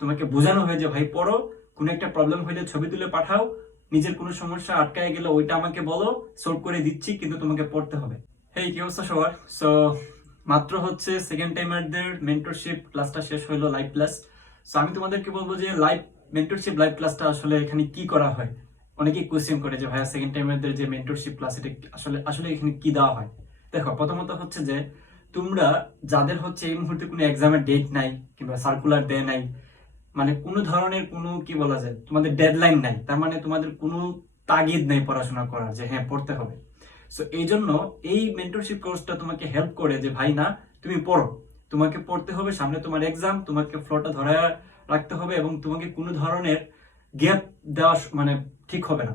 তোমাকে বোঝানো হয় যে ভাই, পড়ো। কোনো একটা প্রবলেম হইলে ছবি তুলে পাঠাও। নিজের কোনো সমস্যা আটকায় গেলে ওইটা আমাকে বলো। সলভ করে দিচ্ছি, কিন্তু তোমাকে পড়তে হবে। হেই কি অবস্থা সবার? সো মাত্র হচ্ছে সেকেন্ড টাইমারদের মেন্টরশিপ ক্লাসটা শেষ হলো লাইভ ক্লাস সো আমি তোমাদেরকে বলব যে লাইভ মেন্টরশিপ লাইভ ক্লাসটা আসলে এখানে কি করা হয়? অনেকেই কোয়েশ্চেন করে যে, ভাইয়া সেকেন্ড টাইমারদের যে মেন্টরশিপ ক্লাস এটা আসলে আসলে এখানে কি দেওয়া হয়? দেখো, প্রথমত হচ্ছে যে, তোমরা যাদের হচ্ছে এই মুহূর্তে কোনো এক্সামের ডেট নাই, কিংবা সার্কুলার দেয় নাই মানে কোনো ধরনের কোনো, কি বলা যায়, তোমাদের ডেডলাইন নাই। তার মানে তোমাদের কোনো তাগিদ নাই পড়াশোনা করার যে হ্যাঁ পড়তে হবে। সো এই জন্য এই মেন্টরশিপ কোর্সটা তোমাকে হেল্প করে যে, ভাই, না, তুমি পড়ো। তোমাকে পড়তে হবে, সামনে তোমার এক্সাম তোমাকে ফ্লোটা ধরে রাখতে হবে এবং তোমাকে কোনো ধরনের গ্যাপ দেওয়া মানে ঠিক হবে না।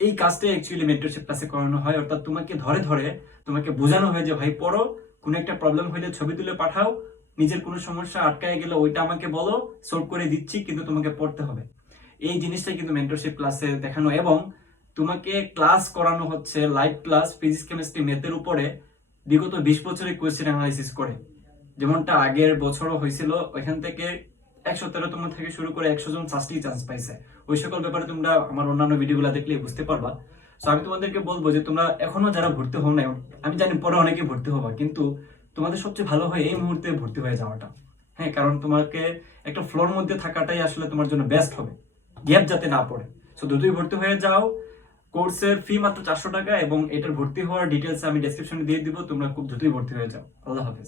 এই কাজটা অ্যাকচুয়ালি মেন্টরশিপ ক্লাসে করানো হয়, অর্থাৎ তোমাকে ধরে ধরে তোমাকে বোঝানো হয় যে, ভাই, পড়ো, কোনো একটা প্রবলেম হইলে ছবি তুলে পাঠাও নিজের কোনো সমস্যা আটকায় গেলে, ওইটা আমাকে বলো সলভ করে দিচ্ছি, কিন্তু তোমাকে পড়তে হবে। এই জিনিসটাই কিন্তু মেন্টরশিপ ক্লাসে দেখানো এবং তোমাকে ক্লাস করানো হচ্ছে লাইভ ক্লাস ফিজিক্স কেমিস্ট্রি ম্যাথের উপরে বিগত বিশ বছরের কোয়েশ্চেন অ্যানালাইসিস করে। যেমনটা আগের বছরও হয়েছিল, ওইখান থেকে একশো তেরোতম থেকে শুরু করে একশো জন ফার্স্টই চান্স পাইছে। ওই সকল ব্যাপারে তোমরা আমার অন্যান্য ভিডিওগুলো দেখলে বুঝতে পারবা। সো আমি তোমাদেরকে বলব যে তোমরা এখনও যারা ভর্তি হও না আমি জানি পরে অনেকে ভর্তি হবা, কিন্তু তোমাদের সবচেয়ে ভালো হয় এই মুহূর্তে ভর্তি হয়ে যাওয়াটা। হ্যাঁ কারণ তোমাকে একটা ফ্লোর মধ্যে থাকাটাই আসলে তোমার জন্য বেস্ট হবে। গ্যাপ যাতে না পড়ে। সো দ্রুতই ভর্তি হয়ে যাও। কোর্সের ফি মাত্র চারশো টাকা এবং এটার ভর্তি হওয়ার ডিটেলস আমি ডেসক্রিপশনে দিয়ে দিব। তোমরা খুব দ্রুতই ভর্তি হয়ে যাও। আল্লাহ হাফেজ।